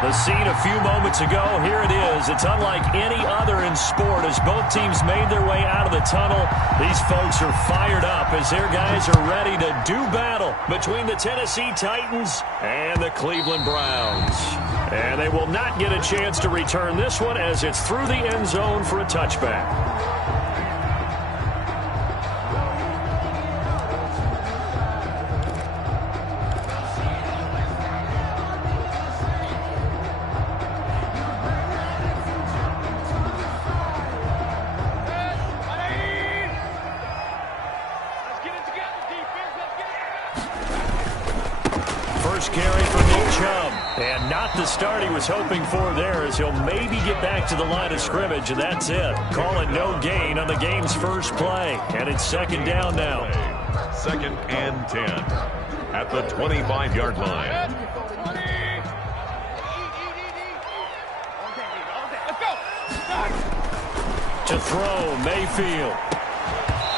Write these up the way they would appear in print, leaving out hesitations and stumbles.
The scene a few moments ago, here it is. It's unlike any other in sport as both teams made their way out of the tunnel. These folks are fired up as their guys are ready to do battle between the Tennessee Titans and the Cleveland Browns. And they will not get a chance to return this one as it's through the end zone for a touchback. First carry for Nick Chubb. And not the start he was hoping for there as he'll maybe get back to the line of scrimmage, and that's it. Call it no gain on the game's first play. And it's second down now. 2nd and 10 at the 25-yard line. To throw, Mayfield.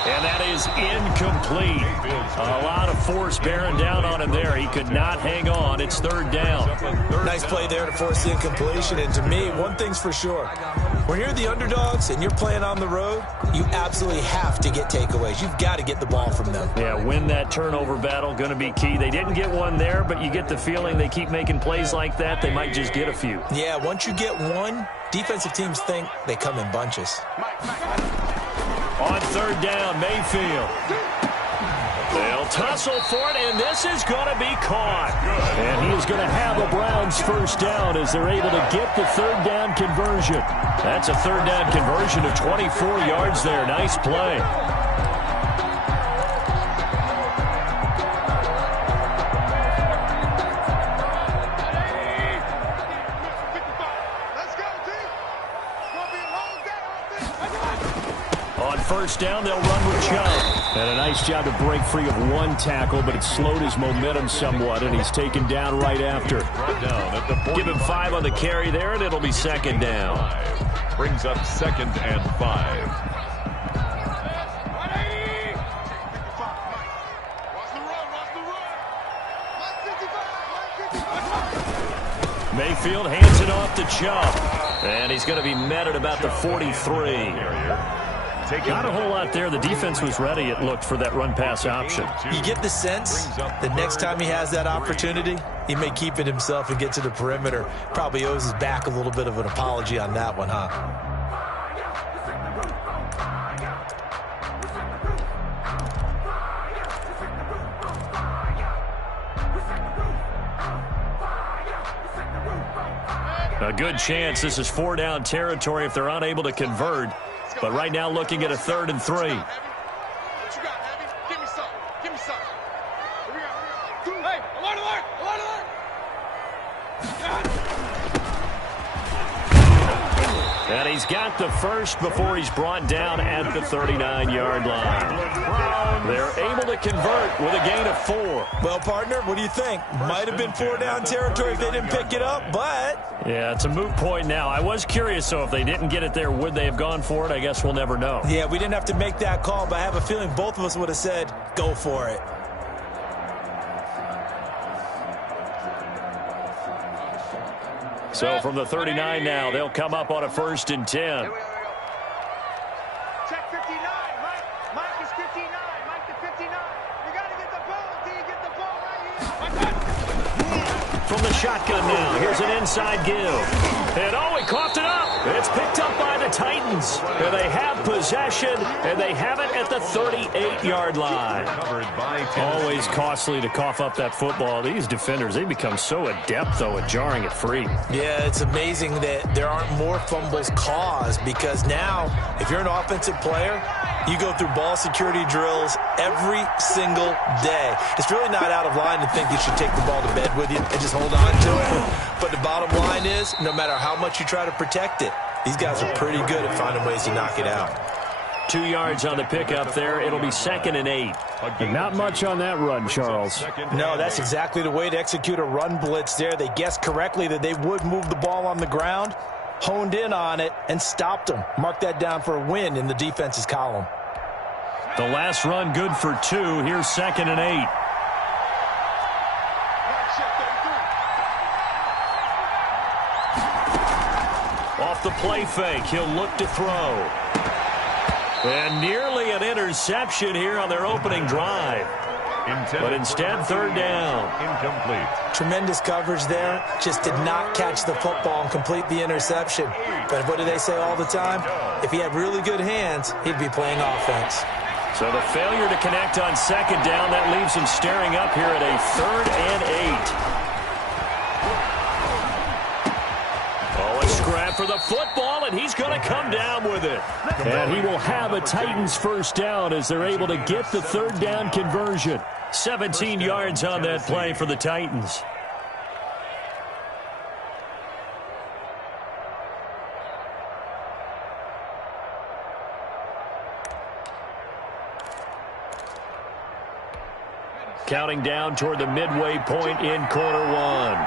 And that is incomplete. A lot of force bearing down on him there. He could not hang on. It's third down. Nice play there to force the incompletion. And to me, one thing's for sure. When you're the underdogs and you're playing on the road, you absolutely have to get takeaways. You've got to get the ball from them. Yeah, win that turnover battle, going to be key. They didn't get one there, but you get the feeling they keep making plays like that, they might just get a few. Yeah, once you get one, defensive teams think they come in bunches. On third down, Mayfield. They'll tussle for it, and this is going to be caught. And he is going to have the Browns first down as they're able to get the third down conversion. That's a third down conversion of 24 yards there. Nice play. First down, they'll run with Chubb. And a nice job to break free of one tackle, but it slowed his momentum somewhat, and he's taken down right after. Give him 5 on the carry there, and it'll be second down. Brings up 2nd and 5. Mayfield hands it off to Chubb. And he's going to be met at about the 43. Not a whole lot there. The defense was ready, it looked, for that run-pass option. You get the sense the next time he has that opportunity, he may keep it himself and get to the perimeter. Probably owes his back a little bit of an apology on that one, huh? A good chance this is 4-down territory if they're unable to convert. But right now looking at a 3rd and 3. What you got, Heavy? Give me some. Give me some. Hey, alert! And he's got the first before he's brought down at the 39-yard line. They're able to convert with a gain of 4. Well, partner, what do you think? Might have been 4-down territory if they didn't pick it up, but... Yeah, it's a moot point now. I was curious, so if they didn't get it there, would they have gone for it? I guess we'll never know. Yeah, we didn't have to make that call, but I have a feeling both of us would have said, go for it. So from the 39 now, they'll come up on a 1st and 10. Check 59, Mike is 59, Mike to 59. You got to get the ball until you get the ball right here. From the shotgun now, here's an inside give. And oh, he coughed it up. It's picked up by the Titans. And they have possession, and they have it at the 38-yard line. Always costly to cough up that football. These defenders, they become so adept, though, at jarring it free. Yeah, it's amazing that there aren't more fumbles caused because now, if you're an offensive player, you go through ball security drills every single day. It's really not out of line to think you should take the ball to bed with you and just hold on to it. But the bottom line is, no matter how much you try to protect it, these guys are pretty good at finding ways to knock it out. 2 yards on the pickup there. It'll be 2nd and 8. And not much on that run, Charles. No, that's exactly the way to execute a run blitz there. They guessed correctly that they would move the ball on the ground, honed in on it, and stopped them. Mark that down for a win in the defense's column. The last run good for 2. Here's 2nd and 8. Off the play fake, he'll look to throw. And nearly an interception here on their opening drive. But instead, third down. Incomplete. Tremendous coverage there. Just did not catch the football and complete the interception. But what do they say all the time? If he had really good hands, he'd be playing offense. So the failure to connect on second down, that leaves him staring up here at a 3rd and 8. Oh, a scrap for the football, and he's going to come down with it. And he will have a Titans first down as they're able to get the third down conversion. 17 yards on that play for the Titans. Counting down toward the midway point in quarter one.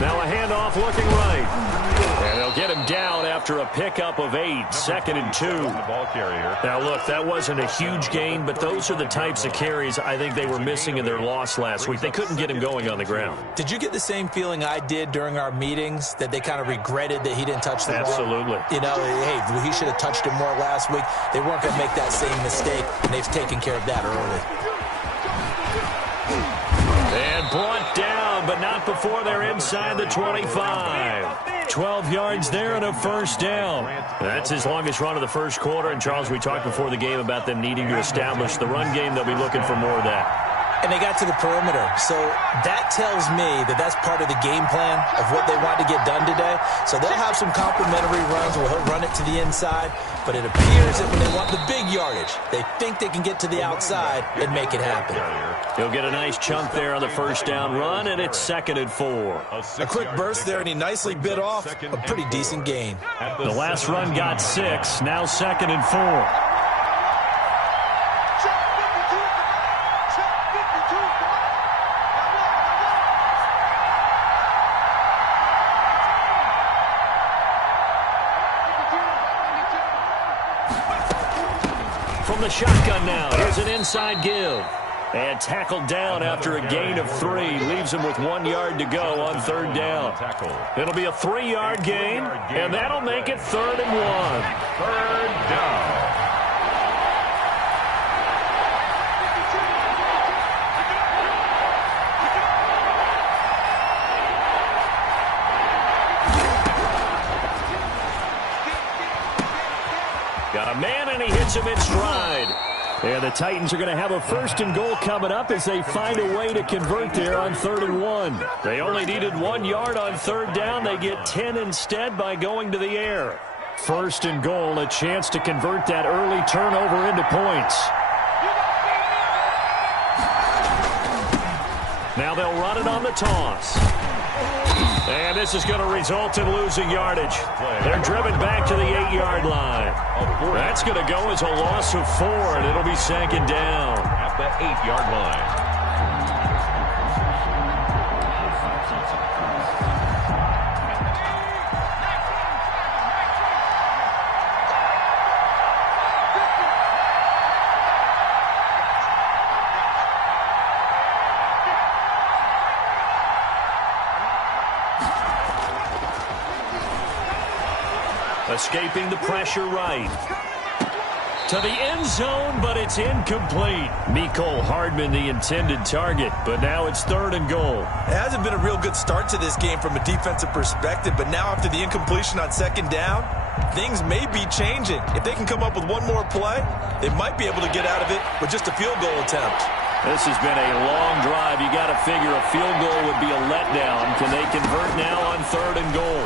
Now a handoff looking right. And they'll get him down after a pickup of 8, 2nd and 2. Now, look, that wasn't a huge gain, but those are the types of carries I think they were missing in their loss last week. They couldn't get him going on the ground. Did you get the same feeling I did during our meetings, that they kind of regretted that he didn't touch the ball? Absolutely. You know, hey, he should have touched it more last week. They weren't going to make that same mistake, and they've taken care of that early. And brought down, but not before they're inside the 25. 12 yards there and a first down. That's his longest run of the first quarter. And, Charles, we talked before the game about them needing to establish the run game. They'll be looking for more of that. And they got to the perimeter. So that tells me that that's part of the game plan of what they want to get done today. So they'll have some complimentary runs where he'll run it to the inside. But it appears that when they want the big yardage, they think they can get to the outside and make it happen. He'll get a nice chunk there on the first down run, and it's 2nd and 4. A quick burst there, and he nicely bit off a pretty decent gain. The last run got 6, now 2nd and 4. From the shotgun now, here's an inside give. And tackled down after a gain of 3. Leaves him with 1 yard to go on third down. It'll be a 3-yard gain, and that'll make it 3rd and 1. Third down. Got a man, and he hits him in stride. And the Titans are going to have a 1st and goal coming up as they find a way to convert there on 3rd and 1. They only needed 1 yard on third down. They get 10 instead by going to the air. 1st and goal, a chance to convert that early turnover into points. Now they'll run it on the toss. And this is going to result in losing yardage. They're driven back to the 8-yard line. That's going to go as a loss of 4, and it'll be 2nd down. At the 8-yard line. Escaping the pressure right. To the end zone, but it's incomplete. Mecole Hardman, the intended target, but now it's 3rd and goal. It hasn't been a real good start to this game from a defensive perspective, but now after the incompletion on 2nd down, things may be changing. If they can come up with one more play, they might be able to get out of it with just a field goal attempt. This has been a long drive. You got to figure a field goal would be a letdown. Can they convert now on 3rd and goal?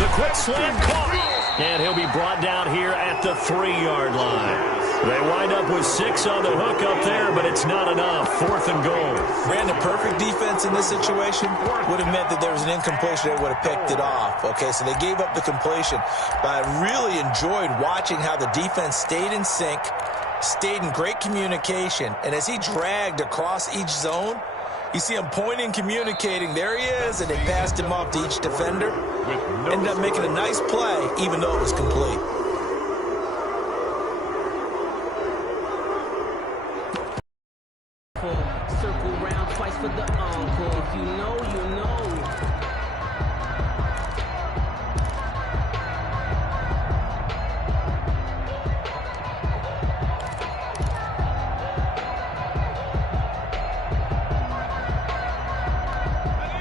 The quick slant caught. And he'll be brought down here at the 3-yard line. They wind up with 6 on the hook up there, but it's not enough. 4th and goal. Ran the perfect defense in this situation. Would have meant that there was an incompletion. They would have picked it off. Okay, so they gave up the completion. But I really enjoyed watching how the defense stayed in sync, stayed in great communication. And as he dragged across each zone, you see him pointing, communicating. There he is, and they passed him off to each defender. Ended up making a nice play, even though it was complete. Circle round twice for the encore. If you know, you know.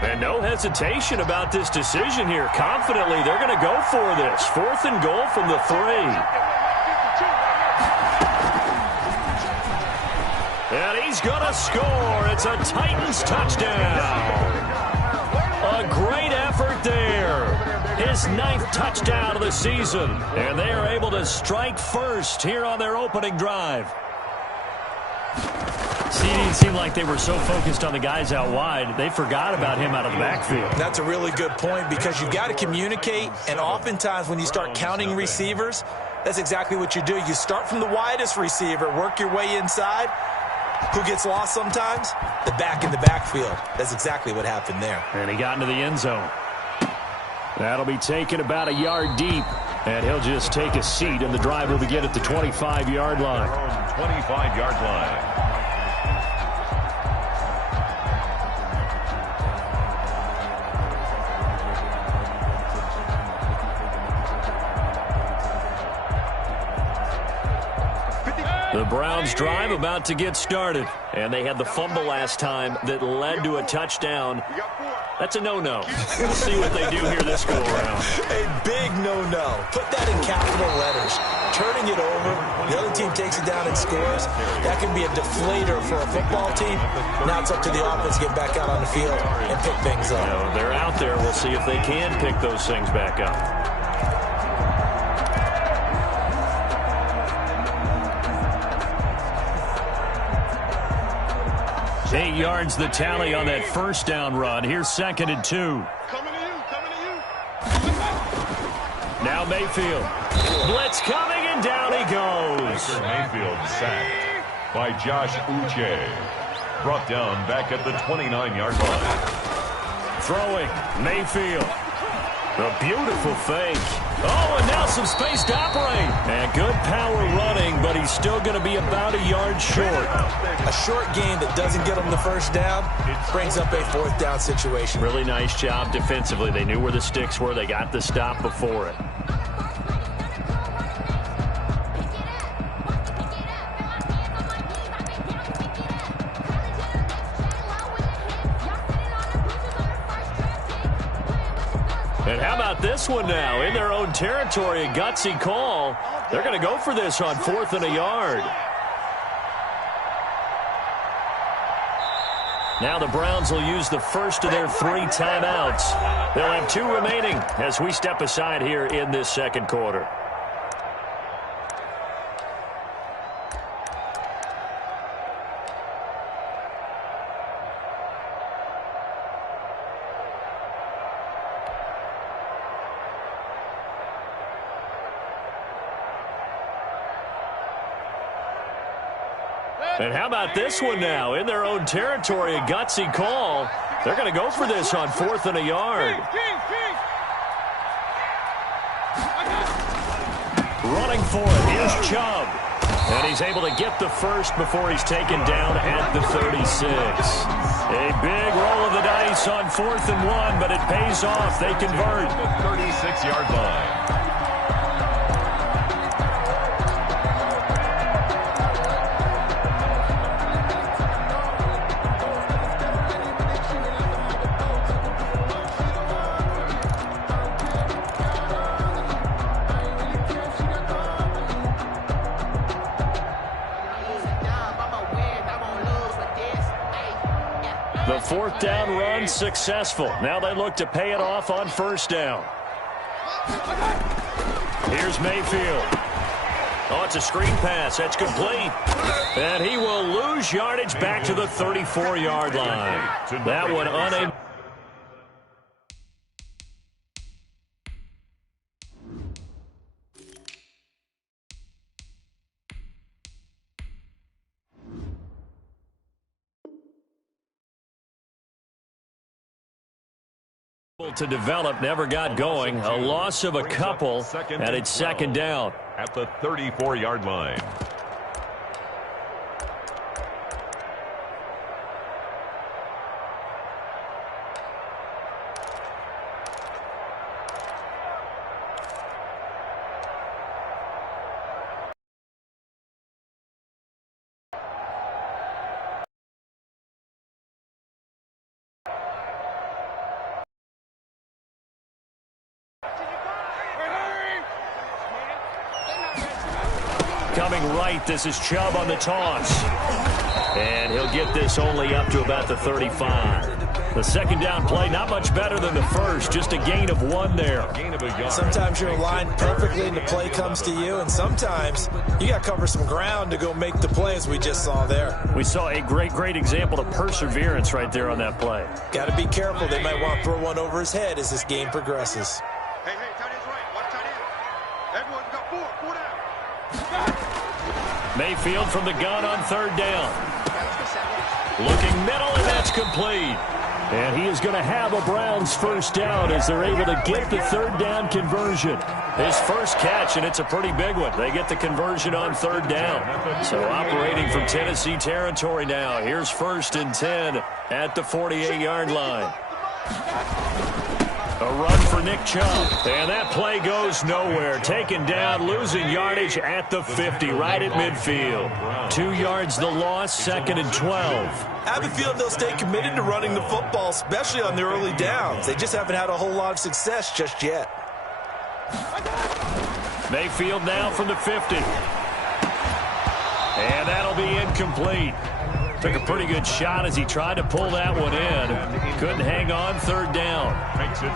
And no hesitation about this decision here. Confidently, they're going to go for this. 4th and goal from the 3. And he's going to score. It's a Titans touchdown. A great effort there. His 9th touchdown of the season. And they are able to strike first here on their opening drive. See, it didn't seem like they were so focused on the guys out wide, they forgot about him out of the backfield. That's a really good point because you've got to communicate, and oftentimes when you start counting receivers, that's exactly what you do. You start from the widest receiver, work your way inside. Who gets lost sometimes? The back in the backfield. That's exactly what happened there. And he got into the end zone. That'll be taken about a yard deep, and he'll just take a seat, and the drive will begin at the 25-yard line. 25-yard line. The Browns drive about to get started, and they had the fumble last time that led to a touchdown. That's a no-no. We'll see what they do here this go-around. A big no-no. Put that in capital letters. Turning it over, the other team takes it down and scores. That can be a deflator for a football team. Now it's up to the offense to get back out on the field and pick things up. They're out there. We'll see if they can pick those things back up. 8 yards the tally on that first down run. Here's 2nd and 2. Coming to you. Now Mayfield. Blitz coming, and down he goes. Mayfield sacked by Josh Uche. Brought down back at the 29-yard line. Throwing, Mayfield. A beautiful fake. Oh, and now some space to operate. And good power running, but he's still going to be about a yard short. A short game that doesn't get him the first down brings up a 4th down situation. Really nice job defensively. They knew where the sticks were. They got the stop before it. And how about this one now? In their own territory, a gutsy call. They're going to go for this on 4th and a yard. Now the Browns will use the first of their 3 timeouts. They'll have 2 remaining as we step aside here in this second quarter. And how about this one now? In their own territory, a gutsy call. They're going to go for this on 4th and a yard. Running for it. Here's Chubb. And he's able to get the first before he's taken down at the 36. A big roll of the dice on 4th and 1, but it pays off. They convert. The 36-yard line. The 4th down run successful. Now they look to pay it off on 1st down. Here's Mayfield. Oh, it's a screen pass. That's complete. And he will lose yardage back to the 34-yard line. That one unable. To develop, never got going. A loss of a couple, and it's 2nd down. At the 34-yard line. coming right. This is Chubb on the toss. And he'll get this only up to about the 35. The second down play, not much better than the first, just a gain of 1 there. Sometimes you're aligned perfectly and the play comes to you, and sometimes you got to cover some ground to go make the play, as we just saw there. We saw a great example of perseverance right there on that play. Got to be careful. They might want to throw one over his head as this game progresses. Hey, tight end's right. Watch tight end. Everyone's got 4 down. Mayfield from the gun on 3rd down. Looking middle, and that's complete. And he is going to have a Browns first down as they're able to get the 3rd down conversion. His first catch, and it's a pretty big one. They get the conversion on 3rd down. So operating from Tennessee territory now. Here's 1st and 10 at the 48-yard line. A run for Nick Chubb. And that play goes nowhere. Taken down, losing yardage at the 50, right at midfield. 2 yards the loss, 2nd and 12. I have a feeling they'll stay committed to running the football, especially on the early downs. They just haven't had a whole lot of success just yet. Mayfield now from the 50. And that'll be incomplete. Took a pretty good shot as he tried to pull that one in. Couldn't hang on 3rd down.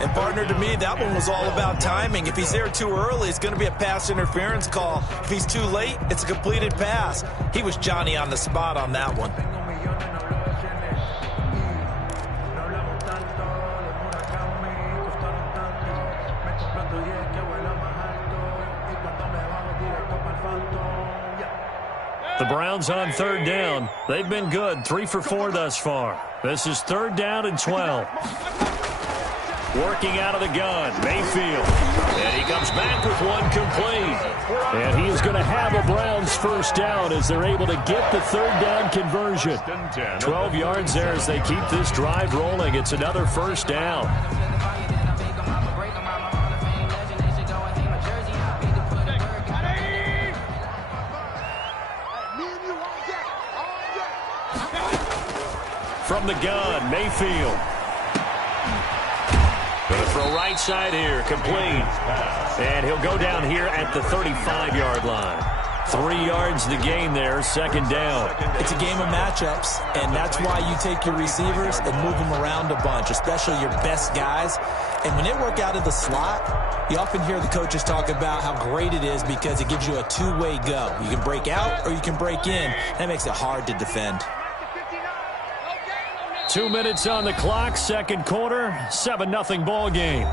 And partner, to me, that one was all about timing. If he's there too early, it's going to be a pass interference call. If he's too late, it's a completed pass. He was Johnny on the spot on that one. The Browns on 3rd down. They've been good, 3 for 4 thus far. This is 3rd down and 12. Working out of the gun, Mayfield. And he comes back with one complete. And he is going to have a Browns first down as they're able to get the 3rd down conversion. 12 yards there as they keep this drive rolling. It's another first down. From the gun, Mayfield. Going to throw right side here, complete. And he'll go down here at the 35-yard line. 3 yards the gain there, 2nd down. It's a game of matchups, and that's why you take your receivers and move them around a bunch, especially your best guys. And when they work out of the slot, you often hear the coaches talk about how great it is because it gives you a two-way go. You can break out or you can break in. That makes it hard to defend. 2 minutes on the clock, 2nd quarter, 7-0 ball game.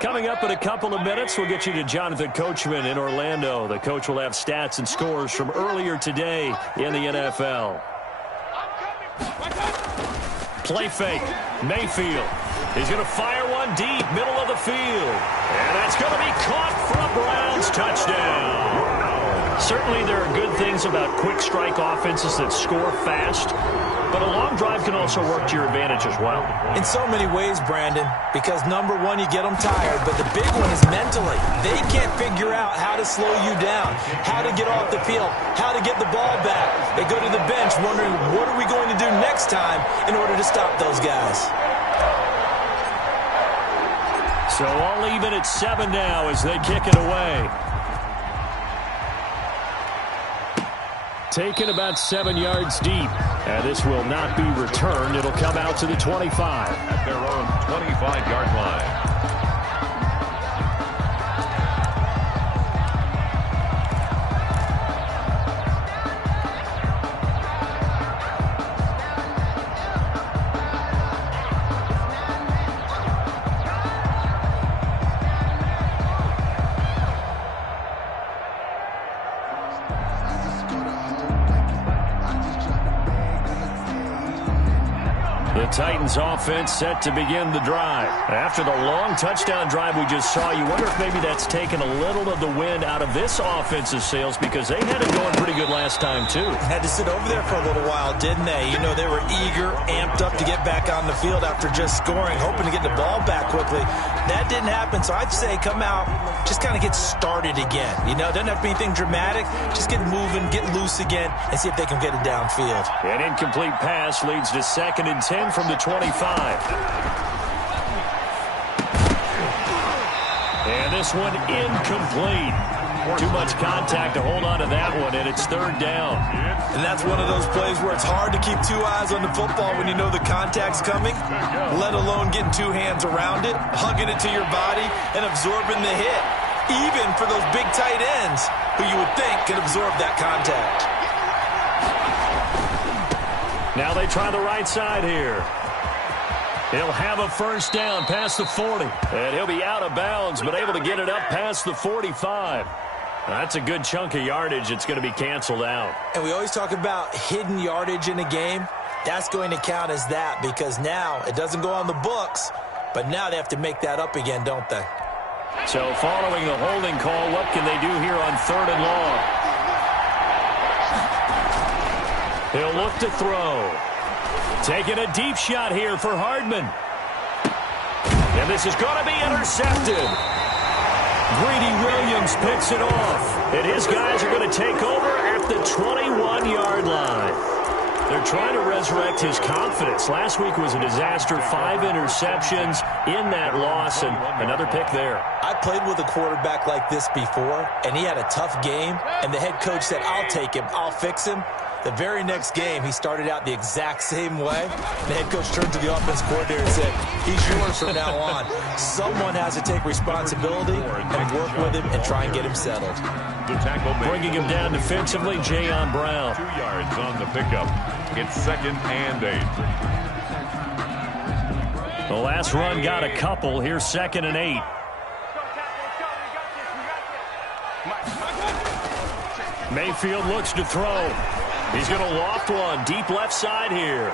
Coming up in a couple of minutes, we'll get you to Jonathan Coachman in Orlando. The coach will have stats and scores from earlier today in the NFL. Play fake, Mayfield. He's going to fire one deep, middle of the field. And that's going to be caught for a Browns touchdown. Certainly there are good things about quick strike offenses that score fast, but a long drive can also work to your advantage as well. In so many ways, Brandon, because number one, you get them tired, but the big one is mentally. They can't figure out how to slow you down, how to get off the field, how to get the ball back. They go to the bench wondering, what are we going to do next time in order to stop those guys? So all even at 7 now as they kick it away. Taken about 7 yards deep. And this will not be returned. It'll come out to the 25. At their own 25-yard line. Titans offense set to begin the drive. After the long touchdown drive we just saw, you wonder if maybe that's taken a little of the wind out of this offense's sails because they had it going pretty good last time too. Had to sit over there for a little while, didn't they? You know, they were eager, amped up to get back on the field after just scoring, hoping to get the ball back quickly. That didn't happen, so I'd say come out, just kind of get started again. You know, doesn't have to be anything dramatic. Just get moving, get loose again, and see if they can get it downfield. An incomplete pass leads to 2nd and 10 from the 25. And this one incomplete. Too much contact to hold on to that one, and it's 3rd down. And that's one of those plays where it's hard to keep 2 eyes on the football when you know the contact's coming, let alone getting 2 hands around it, hugging it to your body, and absorbing the hit, even for those big tight ends who you would think can absorb that contact. Now they try the right side here. He'll have a 1st down past the 40. And he'll be out of bounds, but able to get it up past the 45. That's a good chunk of yardage. It's going to be canceled out. And we always talk about hidden yardage in a game. That's going to count as that because now it doesn't go on the books, but now they have to make that up again, don't they? So following the holding call, what can they do here on 3rd and long? He'll look to throw. Taking a deep shot here for Hardman. And this is going to be intercepted. Greedy Williams picks it off. And his guys are going to take over at the 21-yard line. They're trying to resurrect his confidence. Last week was a disaster. 5 interceptions in that loss, and another pick there. I played with a quarterback like this before, and he had a tough game, and the head coach said, I'll take him, I'll fix him. The very next game, he started out the exact same way. The head coach turned to the offense coordinator and said, he's yours from now on. Someone has to take responsibility and work with him and try and get him settled. Bringing him down defensively, Jayon Brown. 2 yards on the pickup. It's 2nd and 8. The last run got a couple. Here's 2nd and 8. Mayfield looks to throw. He's going to loft one deep left side here.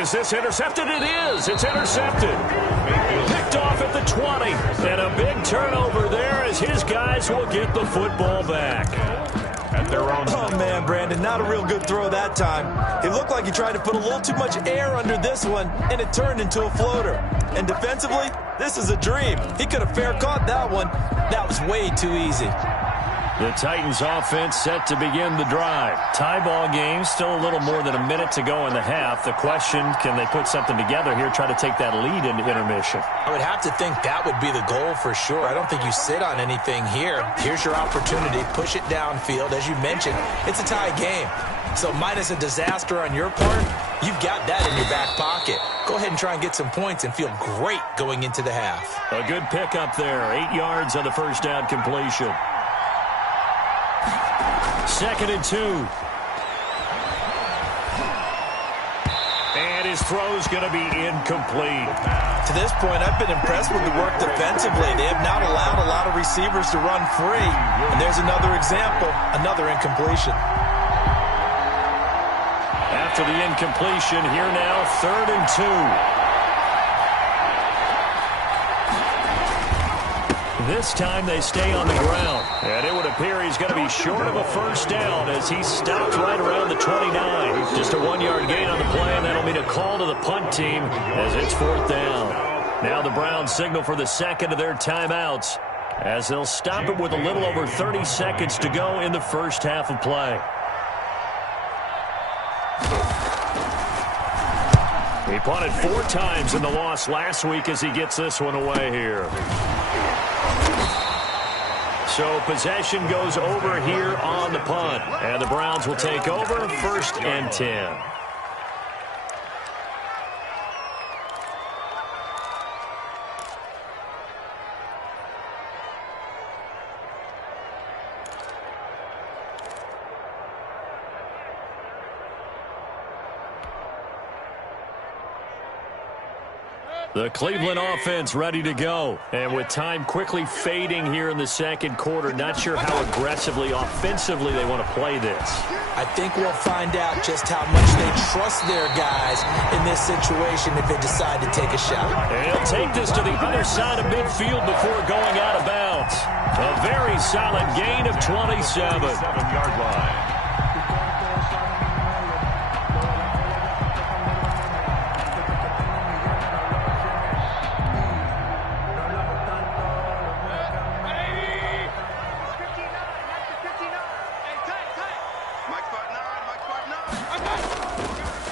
Is this intercepted? It is. It's intercepted. Picked off at the 20. And a big turnover there as his guys will get the football back. At their own. Oh, man, Brandon, not a real good throw that time. It looked like he tried to put a little too much air under this one, and it turned into a floater. And defensively, this is a dream. He could have fair caught that one. That was way too easy. The Titans offense set to begin the drive. Tie ball game, still a little more than a minute to go in the half. The question, can they put something together here, try to take that lead into intermission? I would have to think that would be the goal for sure. I don't think you sit on anything here. Here's your opportunity. Push it downfield. As you mentioned, it's a tie game. So minus a disaster on your part, you've got that in your back pocket. Go ahead and try and get some points and feel great going into the half. A good pickup there. 8 yards on the 1st down completion. 2nd and 2. And his throw's going to be incomplete. To this point, I've been impressed with the work defensively. They have not allowed a lot of receivers to run free. And there's another example, another incompletion. After the incompletion, here now, 3rd and 2. This time they stay on the ground. And it would appear he's going to be short of a 1st down as he stopped right around the 29. Just a 1-yard gain on the play, and that'll mean a call to the punt team as it's 4th down. Now the Browns signal for the 2nd of their timeouts as they'll stop it with a little over 30 seconds to go in the 1st half of play. He punted 4 times in the loss last week as he gets this one away here. So possession goes over here on the punt. And the Browns will take over 1st and 10. The Cleveland offense ready to go. And with time quickly fading here in the second quarter, not sure how aggressively, offensively they want to play this. I think we'll find out just how much they trust their guys in this situation if they decide to take a shot. And he'll take this to the other side of midfield before going out of bounds. A very solid gain of 27. 7-yard line.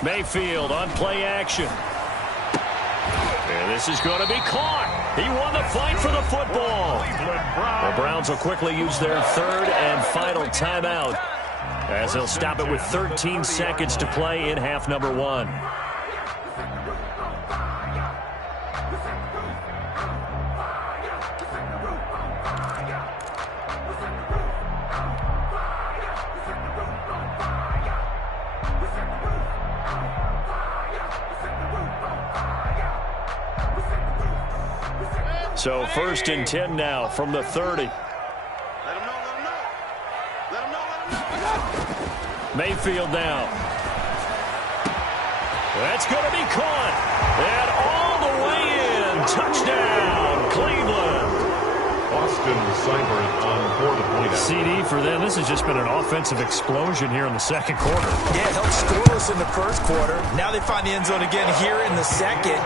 Mayfield on play action. And this is going to be caught. He won the fight for the football. The Browns will quickly use their third and final timeout as they'll stop it with 13 seconds to play in half number 1. So 1st and 10 now from the 30. Mayfield now. That's going to be caught. And all the way in. Touchdown, Cleveland. Austin Seibert on for the point. CD for them. This has just been an offensive explosion here in the second quarter. Yeah, it helped scoreless in the first quarter. Now they find the end zone again here in the second.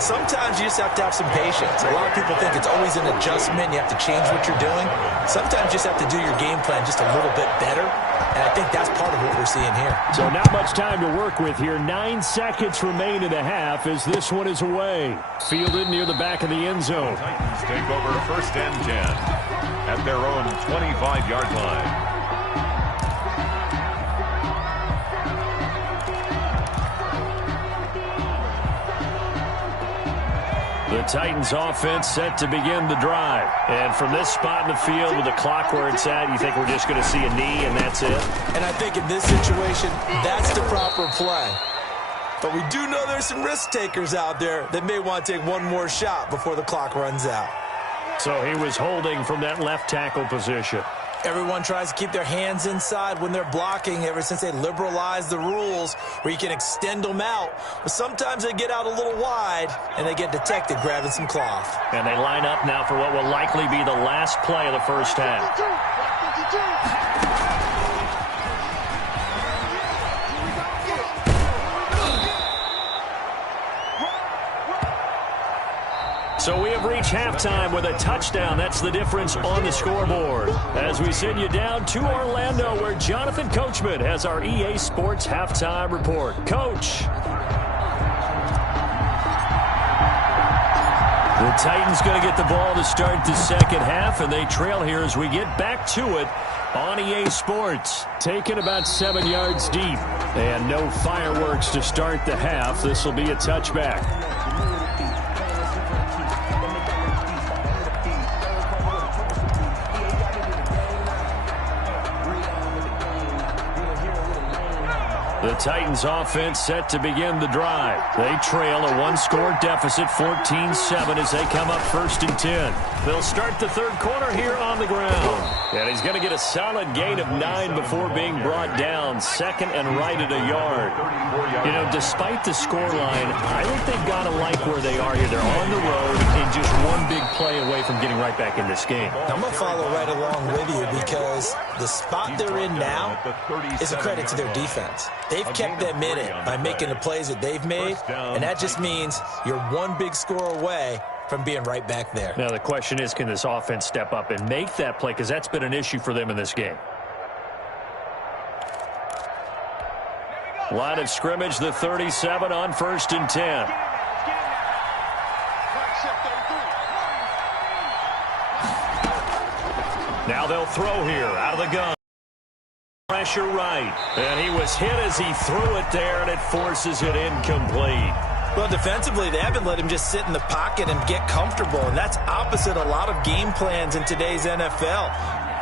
Sometimes you just have to have some patience. A lot of people think it's always an adjustment. You have to change what you're doing. Sometimes you just have to do your game plan just a little bit better. And I think that's part of what we're seeing here. So not much time to work with here. 9 seconds remain in the half as this one is away. Fielded near the back of the end zone. Titans take over 1st and 10 at their own 25-yard line. The Titans offense set to begin the drive. And from this spot in the field with the clock where it's at, you think we're just going to see a knee and that's it? And I think in this situation, that's the proper play. But we do know there's some risk takers out there that may want to take one more shot before the clock runs out. So he was holding from that left tackle position. Everyone tries to keep their hands inside when they're blocking ever since they liberalized the rules where you can extend them out. But sometimes they get out a little wide and they get detected grabbing some cloth. And they line up now for what will likely be the last play of the first half. So we have reached halftime with a touchdown. That's the difference on the scoreboard. As we send you down to Orlando, where Jonathan Coachman has our EA Sports halftime report. Coach. The Titans going to get the ball to start the second half, and they trail here as we get back to it on EA Sports. Taken about 7 yards deep, and no fireworks to start the half. This will be a touchback. The Titans offense set to begin the drive. They trail a one-score deficit, 14-7, as they come up 1st and 10. They'll start the third quarter here on the ground. And he's going to get a solid gain of 9 before being brought down, 2nd and right at a yard. You know, despite the scoreline, I think they've got to like where they are here. They're on the road and just one big play away from getting right back in this game. I'm going to follow right along with you because the spot they're in now is a credit to their defense. They've kept them in it by making the plays that they've made, and that just means you're one big score away from being right back there. Now the question is, can this offense step up and make that play? Because that's been an issue for them in this game. Line of scrimmage, the 37 on 1st and 10. Now they'll throw here out of the gun. Pressure right. And he was hit as he threw it there, and it forces it incomplete. Well, defensively, they haven't let him just sit in the pocket and get comfortable, and that's opposite a lot of game plans in today's NFL.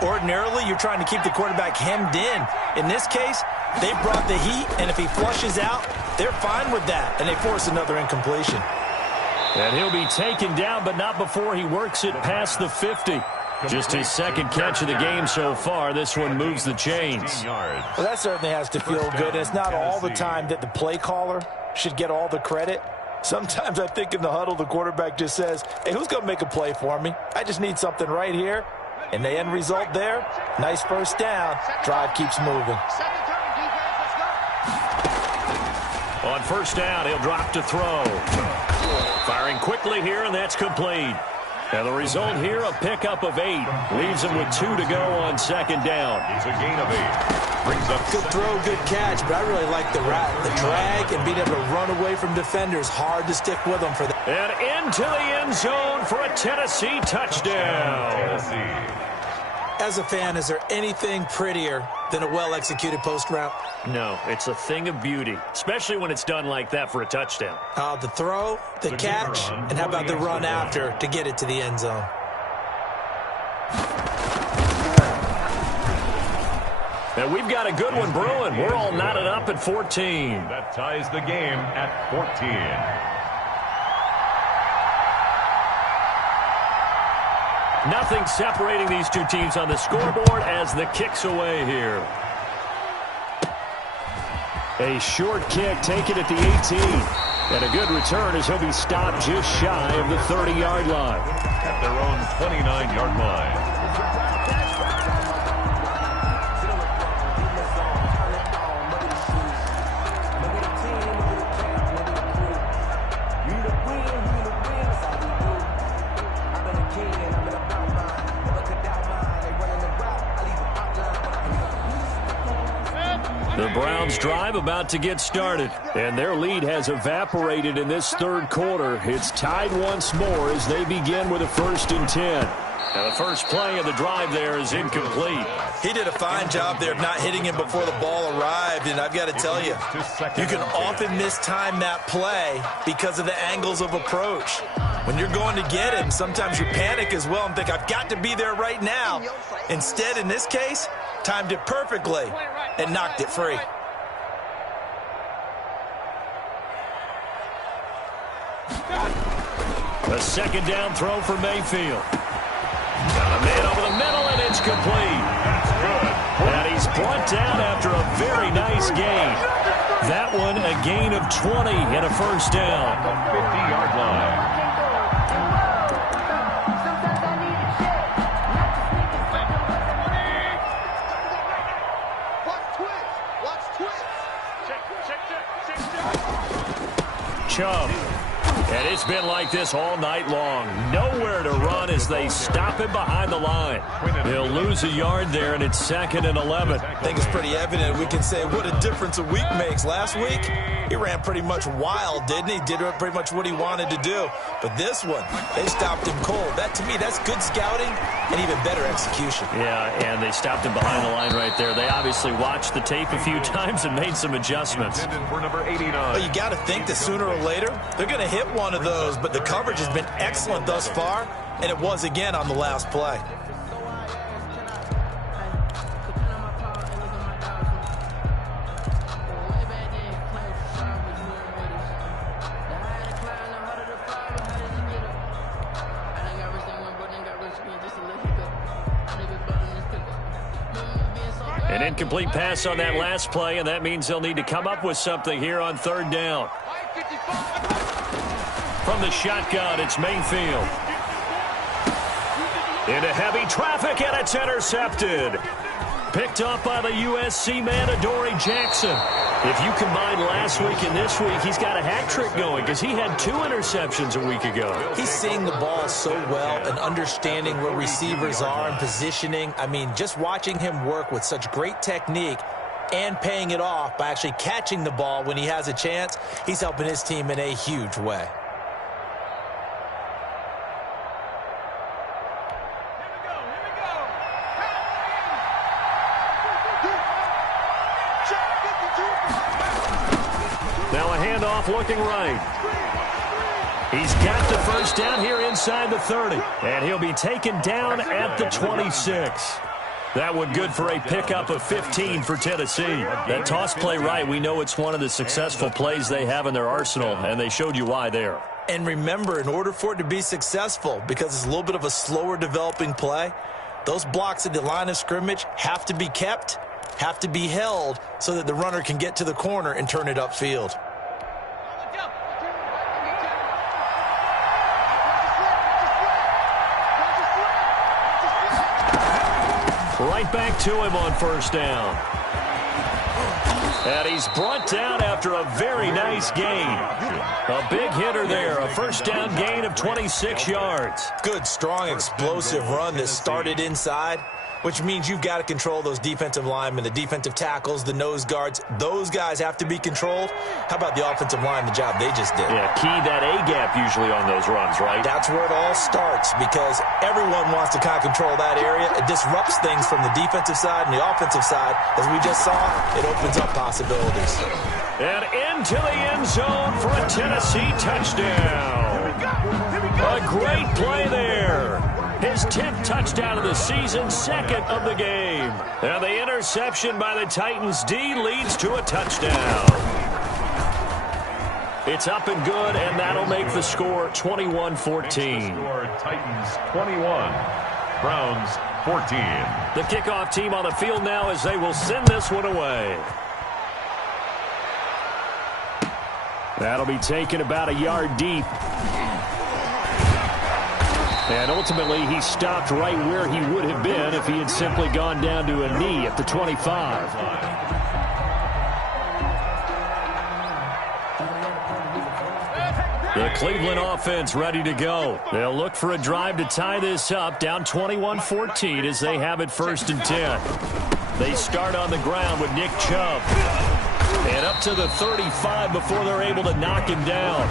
Ordinarily, you're trying to keep the quarterback hemmed in. In this case, they brought the heat, and if he flushes out, they're fine with that, and they force another incompletion. And he'll be taken down, but not before he works it past the 50. Just his second catch of the game so far. This one moves the chains. Well, that certainly has to feel good. And it's not all the time that the play caller should get all the credit. Sometimes I think in the huddle, the quarterback just says, hey, who's going to make a play for me? I just need something right here. And the end result there, nice first down. Drive keeps moving. On first down, he'll drop to throw. Firing quickly here, and that's complete. And the result here, a pickup of 8. Leaves him with 2 to go on second down. It's a gain of 8. Brings up good throw, good catch, but I really like the route. The drag and being able to run away from defenders. Hard to stick with them for that. And into the end zone for a Tennessee touchdown. Tennessee. As a fan, is there anything prettier than a well-executed post route? No, it's a thing of beauty, especially when it's done like that for a touchdown. The throw, the catch, and how about the run after to get it to the end zone? And we've got a good one brewing. We're all knotted up at 14. That ties the game at 14. Nothing separating these two teams on the scoreboard as the kick's away here. A short kick taken at the 18. And a good return as he'll be stopped just shy of the 30-yard line. At their own 29-yard line. The Browns drive about to get started, and their lead has evaporated in this third quarter. It's tied once more as they begin with a 1st and 10. Now the first play of the drive there is incomplete. He did a fine job there of not hitting him before the ball arrived, and I've got to tell you, you can often mistime that play because of the angles of approach. When you're going to get him, sometimes you panic as well and think, I've got to be there right now. Instead, in this case, timed it perfectly and knocked it free. A second down throw for Mayfield. Got a man over the middle, and it's complete. That's good. And he's brought down after a very nice gain. That one a gain of 20 and a first down. 50-yard line. Chubb. And it's been like this all night long. Nowhere to run as they stop him behind the line. He'll lose a yard there, and it's 2nd and 11. I think it's pretty evident. We can say what a difference a week makes. Last week, he ran pretty much wild, didn't he? Did pretty much what he wanted to do. But this one, they stopped him cold. That, to me, that's good scouting and even better execution. Yeah, and they stopped him behind the line right there. They obviously watched the tape a few times and made some adjustments. For number 89. Well, you got to think that sooner or later, they're going to hit one of those, but the coverage has been excellent thus far, and it was again on the last play. An incomplete pass on that last play, and that means they'll need to come up with something here on 3rd down. From the shotgun, it's Mayfield. Into heavy traffic, and it's intercepted. Picked up by the USC man, Adoree Jackson. If you combine last week and this week, he's got a hat trick going because he had 2 interceptions a week ago. He's seeing the ball so well and understanding where receivers are and positioning. I mean, just watching him work with such great technique and paying it off by actually catching the ball when he has a chance, he's helping his team in a huge way. Now a handoff looking right. He's got the first down here inside the 30. And he'll be taken down at the 26. That one good for a pickup of 15 for Tennessee. That toss play right, we know it's one of the successful plays they have in their arsenal, and they showed you why there. And remember, in order for it to be successful, because it's a little bit of a slower developing play, those blocks at the line of scrimmage have to be kept, have to be held, so that the runner can get to the corner and turn it upfield. Right back to him on first down. And he's brought down after a very nice gain. A big hitter there, a first down gain of 26 yards. Good, strong, explosive run that started inside, which means you've got to control those defensive linemen, the defensive tackles, the nose guards. Those guys have to be controlled. How about the offensive line, the job they just did? Yeah, key that A-gap usually on those runs, right? That's where it all starts, because everyone wants to kind of control that area. It disrupts things from the defensive side and the offensive side. As we just saw, it opens up possibilities. And into the end zone for a Tennessee touchdown. A great play there. His 10th touchdown of the season, second of the game. And the interception by the Titans D leads to a touchdown. It's up and good, and that'll make the score 21-14. Titans 21, Browns 14. The kickoff team on the field now as they will send this one away. That'll be taken about a yard deep. And ultimately, he stopped right where he would have been if he had simply gone down to a knee at the 25. The Cleveland offense ready to go. They'll look for a drive to tie this up, down 21-14 as they have it 1st and 10. They start on the ground with Nick Chubb. And up to the 35 before they're able to knock him down.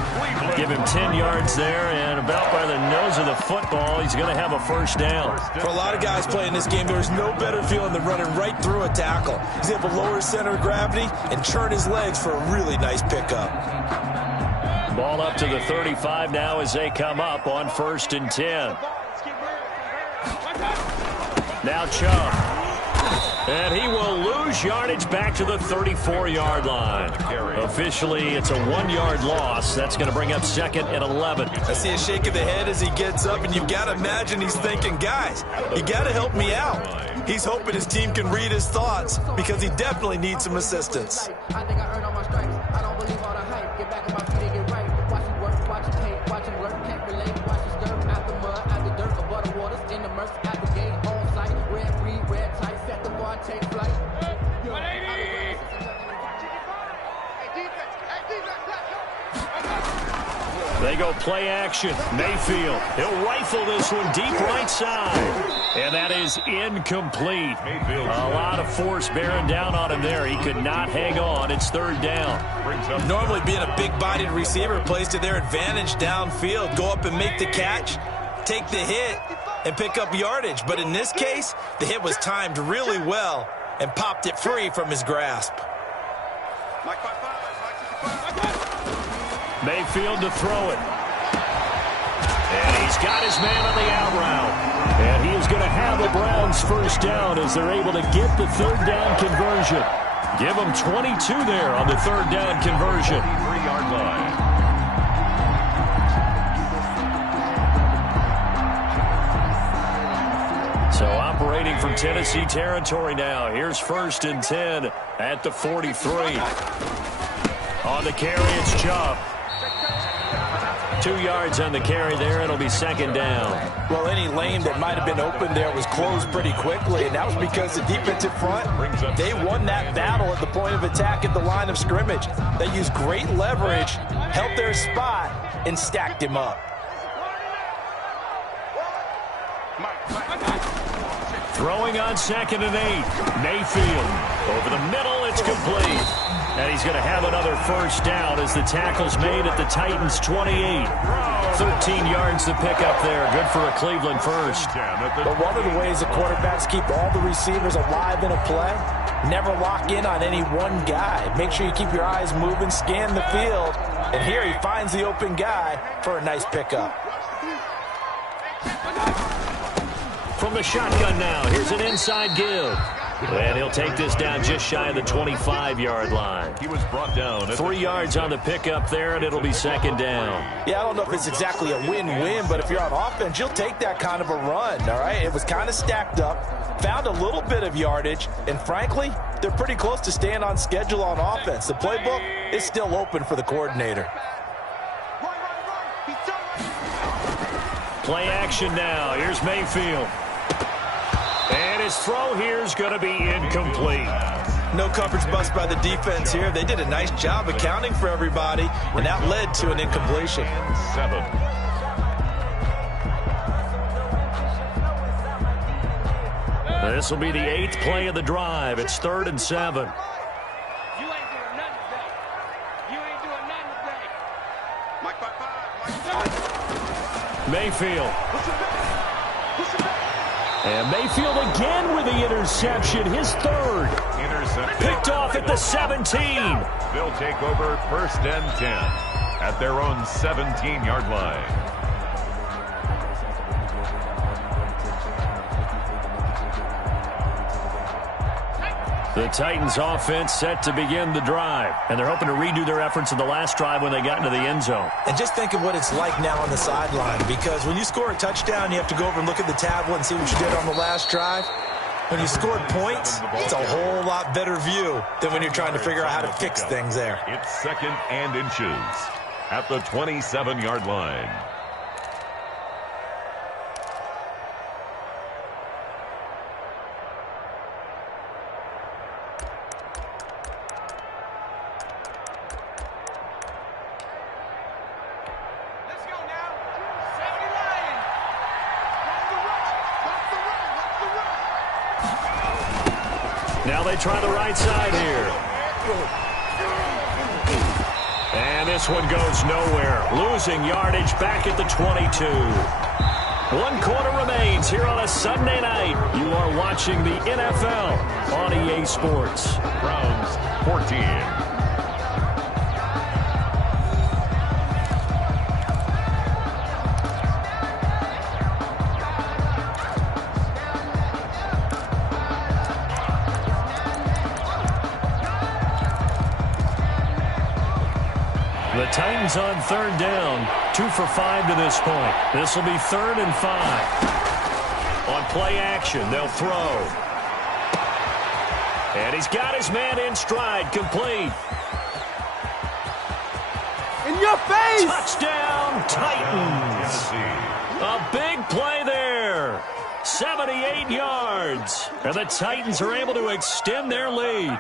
Give him 10 yards there, and about by the nose of the football, he's going to have a first down. For a lot of guys playing this game, there's no better feeling than running right through a tackle. He's able to lower his center of gravity and churn his legs for a really nice pickup. Ball up to the 35 now as they come up on 1st and 10. Now Chubb. And he will lose yardage back to the 34-yard line. Officially, it's a 1-yard loss. That's going to bring up 2nd and 11. I see a shake of the head as he gets up, and you've got to imagine he's thinking, guys, you got to help me out. He's hoping his team can read his thoughts because he definitely needs some assistance. I think I earned all my stripes. I don't believe all the hype. Get back on my feet and get right. Watch him work, watch him paint, watch him work. Can't relate, watch him stir. Out the mud, out the dirt, above the waters, in the murk, at the gate, on site. Red, free, red, tight, set the bar, take flight. They go play action. Mayfield. He'll rifle this one deep right side. And that is incomplete. A lot of force bearing down on him there. He could not hang on. It's 3rd down. Normally being a big-bodied receiver plays to their advantage downfield. Go up and make the catch, take the hit, and pick up yardage. But in this case, the hit was timed really well and popped it free from his grasp. Mayfield to throw it. And he's got his man on the out route. And he is going to have the Browns first down as they're able to get the 3rd down conversion. Give them 22 there on the 3rd down conversion. 3-yard line. So operating from Tennessee territory now. Here's 1st and 10 at the 43. On the carry, it's Chubb. 2 yards on the carry there. It'll be 2nd down. Well, any lane that might have been open there was closed pretty quickly, and that was because the defensive front, they won that battle at the point of attack at the line of scrimmage. They used great leverage, held their spot, and stacked him up. Throwing on 2nd and 8. Mayfield. Over the middle, it's complete. And he's going to have another first down as the tackle's made at the Titans' 28. 13 yards to pick up there. Good for a Cleveland first. But one of the ways the quarterbacks keep all the receivers alive in a play, never lock in on any one guy. Make sure you keep your eyes moving, scan the field. And here he finds the open guy for a nice pickup. From the shotgun now, here's an inside give. And he'll take this down just shy of the 25-yard line. He was brought down. 3 yards on the pickup there, and it'll be second down. Yeah, I don't know if it's exactly a win-win, but if you're on offense, you'll take that kind of a run, all right? It was kind of stacked up, found a little bit of yardage, and frankly, they're pretty close to staying on schedule on offense. The playbook is still open for the coordinator. Play action now. Here's Mayfield. And his throw here is going to be incomplete. No coverage bust by the defense here. They did a nice job accounting for everybody, and that led to an incompletion. 7. This will be the 8th play of the drive. It's 3rd and 7. You ain't doing nothing today. You ain't doing nothing today. Mike 5-5. Mayfield. And Mayfield again with the interception, his 3rd. Intercepted. Picked off at the 17. They'll take over 1st and 10 at their own 17-yard line. The Titans offense set to begin the drive, and they're hoping to redo their efforts in the last drive when they got into the end zone. And just think of what it's like now on the sideline, because when you score a touchdown, you have to go over and look at the tablet and see what you did on the last drive. When you scored points, it's a whole lot better view than when you're trying to figure out how to fix things there. It's 2nd and inches at the 27-yard line. Now they try the right side here. And this one goes nowhere. Losing yardage back at the 22. 1 quarter remains here on a Sunday night. You are watching the NFL on EA Sports. Browns 14. The Titans on 3rd down. 2 for 5 to this point. This will be 3rd and 5. On play action, they'll throw. And he's got his man in stride, complete. In your face! Touchdown, Titans. A big play there. 78 yards. And the Titans are able to extend their lead.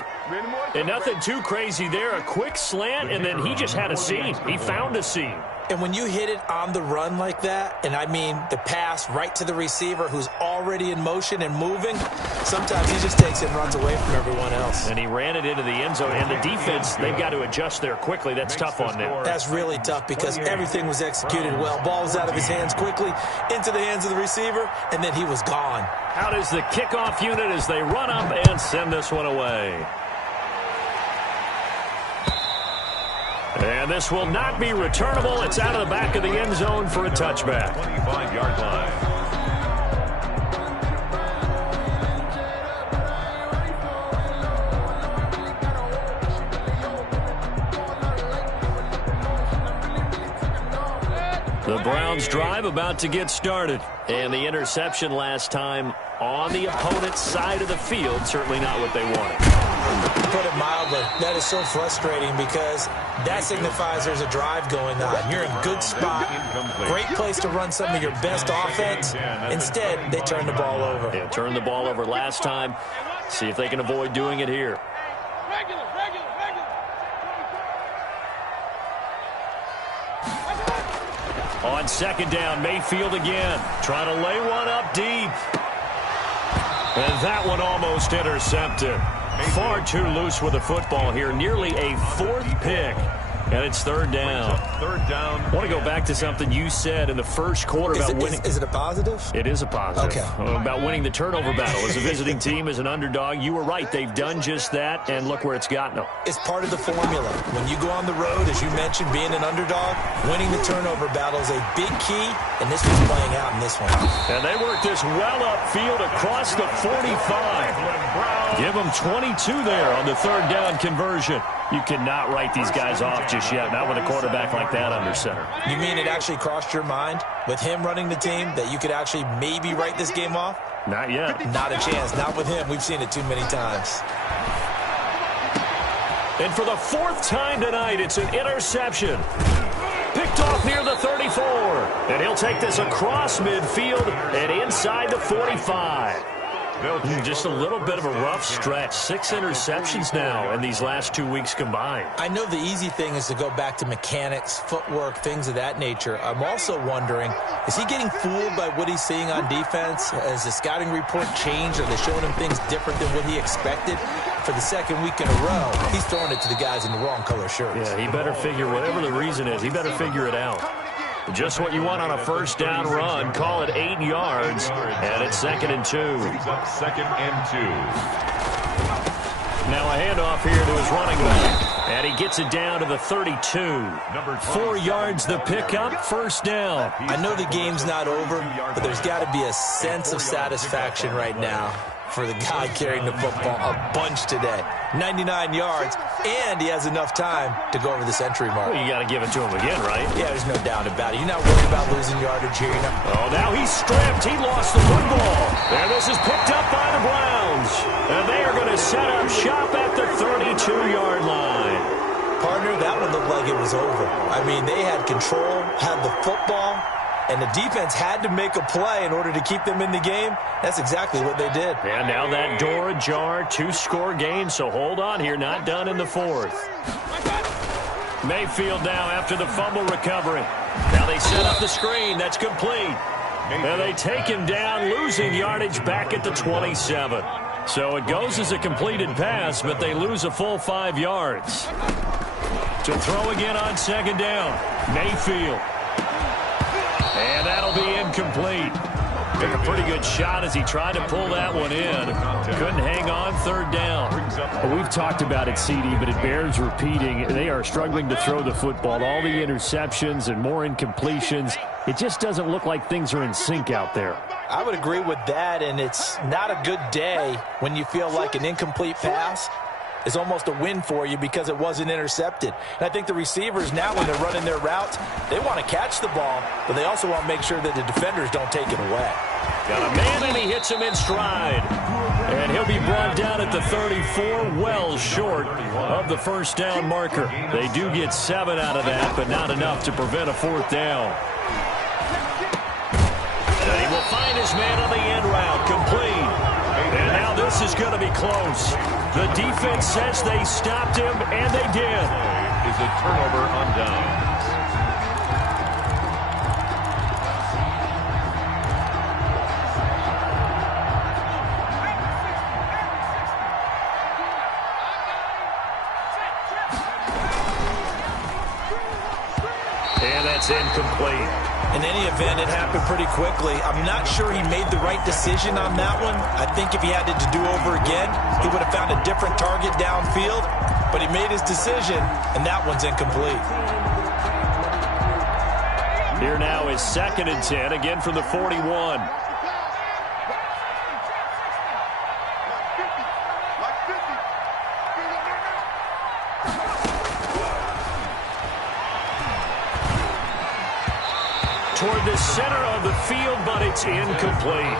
And nothing too crazy there. A quick slant, and then he just had a seam. He found a seam. And when you hit it on the run like that, and I mean the pass right to the receiver who's already in motion and moving, sometimes he just takes it and runs away from everyone else. And he ran it into the end zone. And the defense, they've got to adjust there quickly. That's tough on them. That's really tough because everything was executed well. Ball was out of his hands quickly, into the hands of the receiver, and then he was gone. Out is the kickoff unit as they run up and send this one away. And this will not be returnable. It's out of the back of the end zone for a touchback. 25-yard line. The Browns drive about to get started. And the interception last time on the opponent's side of the field, certainly not what they wanted. Put it mildly, that is so frustrating because that signifies there's a drive going on. You're in a good spot, great place to run some of your best offense. Instead, they turn the ball over. Yeah, turned the ball over last time. See if they can avoid doing it here. On 2nd down, Mayfield again. Trying to lay one up deep. And that one almost intercepted. Far too loose with the football here. Nearly a 4th pick. And it's 3rd down. 3rd down. I want to go back to something you said in the first quarter about winning. Is it a positive? It is a positive. Okay. About winning the turnover battle. As a visiting team, as an underdog, you were right. They've done just that, and look where it's gotten them. It's part of the formula. When you go on the road, as you mentioned, being an underdog, winning the turnover battle is a big key, and this was playing out in this one. And they work this well upfield across the 45. Give them 22 there on the third down conversion. You cannot write these guys off just yet, not with a quarterback like that under center. You mean it actually crossed your mind with him running the team that you could actually maybe write this game off? Not yet. Not a chance. Not with him. We've seen it too many times. And for the fourth time tonight, it's an interception. Picked off near the 34. And he'll take this across midfield and inside the 45. Just a little bit of a rough stretch. 6 interceptions now in these last 2 weeks combined. I know the easy thing is to go back to mechanics, footwork, things of that nature. I'm also wondering, is he getting fooled by what he's seeing on defense? Has the scouting report changed? Are they showing him things different than what he expected? For the second week in a row, he's throwing it to the guys in the wrong color shirts. Yeah, he better figure, whatever the reason is, he better figure it out. Just what you want on a first down run. Call it 8 yards, and it's 2nd and 2. 2nd and 2. Now a handoff here to his running back, and he gets it down to the 32. 4 yards the pickup, first down. I know the game's not over, but there's got to be a sense of satisfaction right now for the guy carrying the football a bunch today. 99 yards, and he has enough time to go over the century mark. Well, you got to give it to him again, right? Yeah, there's no doubt about it. You're not worried about losing yardage here. Oh, now he's stripped. He lost the football. And this is picked up by the Browns. And they are going to set up shop at the 32-yard line. Partner, that one looked like it was over. I mean, they had control, had the football, and the defense had to make a play in order to keep them in the game. That's exactly what they did. And now that door ajar, 2-score game, so hold on here, not done in the 4th. Mayfield now after the fumble recovery. Now they set up the screen. That's complete. And they take him down, losing yardage back at the 27. So it goes as a completed pass, but they lose a full 5 yards. To throw again on 2nd down, Mayfield. And that'll be incomplete. Took a pretty good shot as he tried to pull that one in. Couldn't hang on, 3rd down. We've talked about it, CD, but it bears repeating. They are struggling to throw the football. All the interceptions and more incompletions. It just doesn't look like things are in sync out there. I would agree with that, and it's not a good day when you feel like an incomplete pass is almost a win for you because it wasn't intercepted. And I think the receivers now, when they're running their routes, they want to catch the ball, but they also want to make sure that the defenders don't take it away. Got a man, and he hits him in stride. And he'll be brought down at the 34, well short of the first down marker. They do get 7 out of that, but not enough to prevent a 4th down. And he will find his man on the end route, complete. And now this is going to be close. The defense says they stopped him, and they did. Is a turnover on downs. And that's incomplete. In any event, it happened pretty quickly. I'm not sure he made the right decision on that one. I think if he had it to do over again, he would have found a different target downfield. But he made his decision, and that one's incomplete. Here now is 2nd and 10, again from the 41. Toward the center of the field, but it's incomplete.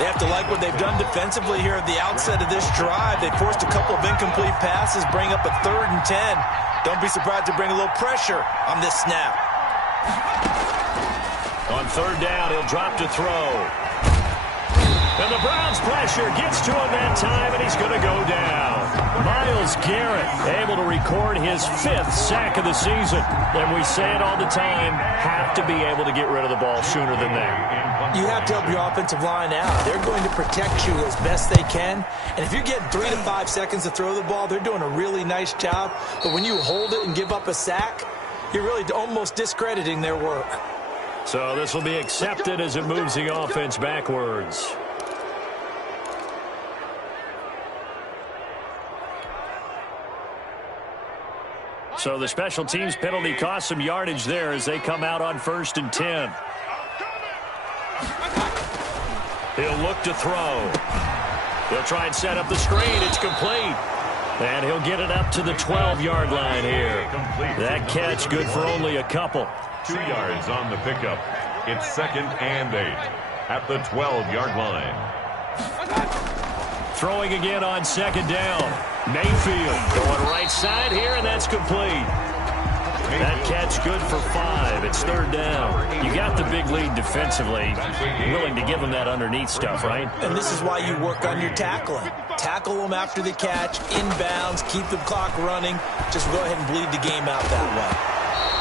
They have to like what they've done defensively here at the outset of this drive. They forced a couple of incomplete passes, bring up a 3rd and 10. Don't be surprised to bring a little pressure on this snap. On 3rd down, he'll drop to throw. And the Browns' pressure gets to him that time, and he's going to go down. Myles Garrett able to record his 5th sack of the season. And we say it all the time, have to be able to get rid of the ball sooner than that. You have to help your offensive line out. They're going to protect you as best they can. And if you're getting 3 to 5 seconds to throw the ball, they're doing a really nice job. But when you hold it and give up a sack, You're really almost discrediting their work. So this will be accepted as it moves the offense backwards. So the special teams penalty cost some yardage there as they come out on 1st and 10. He'll look to throw. He'll try and set up the screen. It's complete. And he'll get it up to the 12-yard line here. That catch good for only a couple. 2 yards on the pickup. It's 2nd and 8 at the 12-yard line. Throwing again on 2nd down. Mayfield going right side here, and that's complete. That catch good for 5. It's 3rd down. You got the big lead defensively. Willing to give them that underneath stuff, right? And this is why you work on your tackling. Tackle them after the catch, inbounds, keep the clock running. Just go ahead and bleed the game out that way.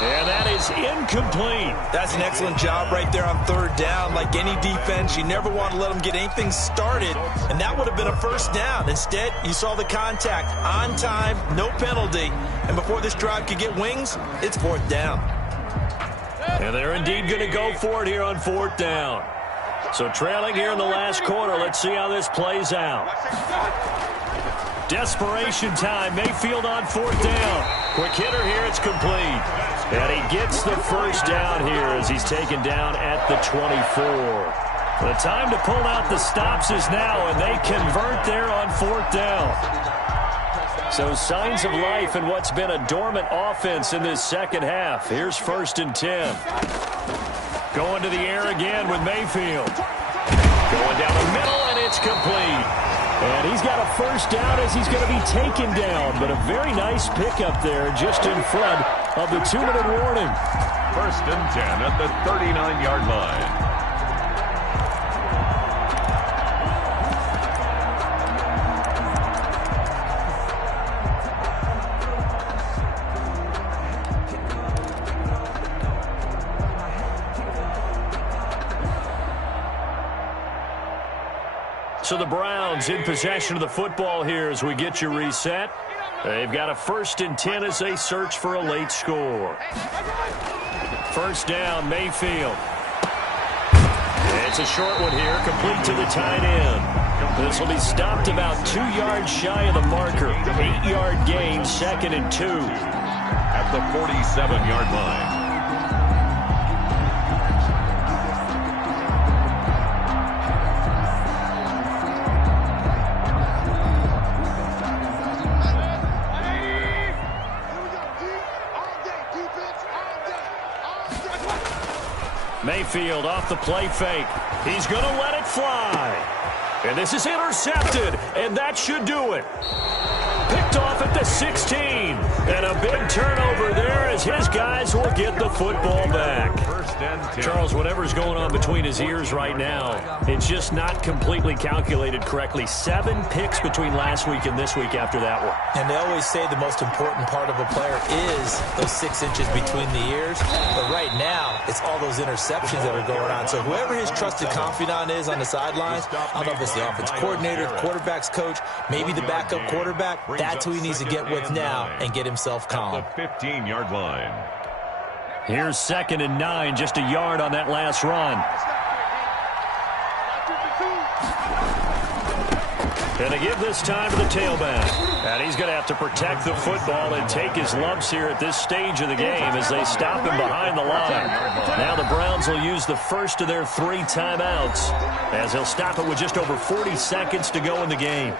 And that is incomplete. That's an excellent job right there on 3rd down. Like any defense, you never want to let them get anything started, and that would have been a 1st down. Instead, you saw the contact on time, no penalty, and before this drive could get wings, it's 4th down. And they're indeed going to go for it here on 4th down. So trailing here in the last quarter, let's see how this plays out. Desperation time. Mayfield on 4th down. Quick hitter here. It's complete. And he gets the 1st down here as he's taken down at the 24. The time to pull out the stops is now, and they convert there on 4th down. So signs of life in what's been a dormant offense in this second half. Here's 1st and 10. Going to the air again with Mayfield. Going down the middle, and it's complete. And he's got a 1st down as he's going to be taken down. But a very nice pickup there just in front of the 2-minute warning. 1st and 10 at the 39-yard line. So the Browns in possession of the football here as we get you reset. They've got a 1st and 10 as they search for a late score. 1st down, Mayfield. It's a short one here, complete to the tight end. This will be stopped about 2 yards shy of the marker. 8-yard gain, 2nd and 2. At the 47-yard line. Mayfield off the play fake. He's going to let it fly. And this is intercepted, and that should do it. Picked off at the 16. And a big turnover there as his guys will get the football back. Charles, whatever's going on between his ears right now, it's just not completely calculated correctly. 7 picks between last week and this week after that one. And they always say the most important part of a player is those 6 inches between the ears. But right now, it's all those interceptions that are going on. So whoever his trusted confidant is on the sidelines, I don't know if it's the offense coordinator, the quarterback's coach, maybe the backup quarterback, that's who he needs to get with now and get himself calm. At the 15-yard line. Here's 2nd and 9, just a yard on that last run. And to give this time to the tailback. And he's going to have to protect the football and take his lumps here at this stage of the game as they stop him behind the line. Now the Browns will use the first of their 3 timeouts as they'll stop it with just over 40 seconds to go in the game.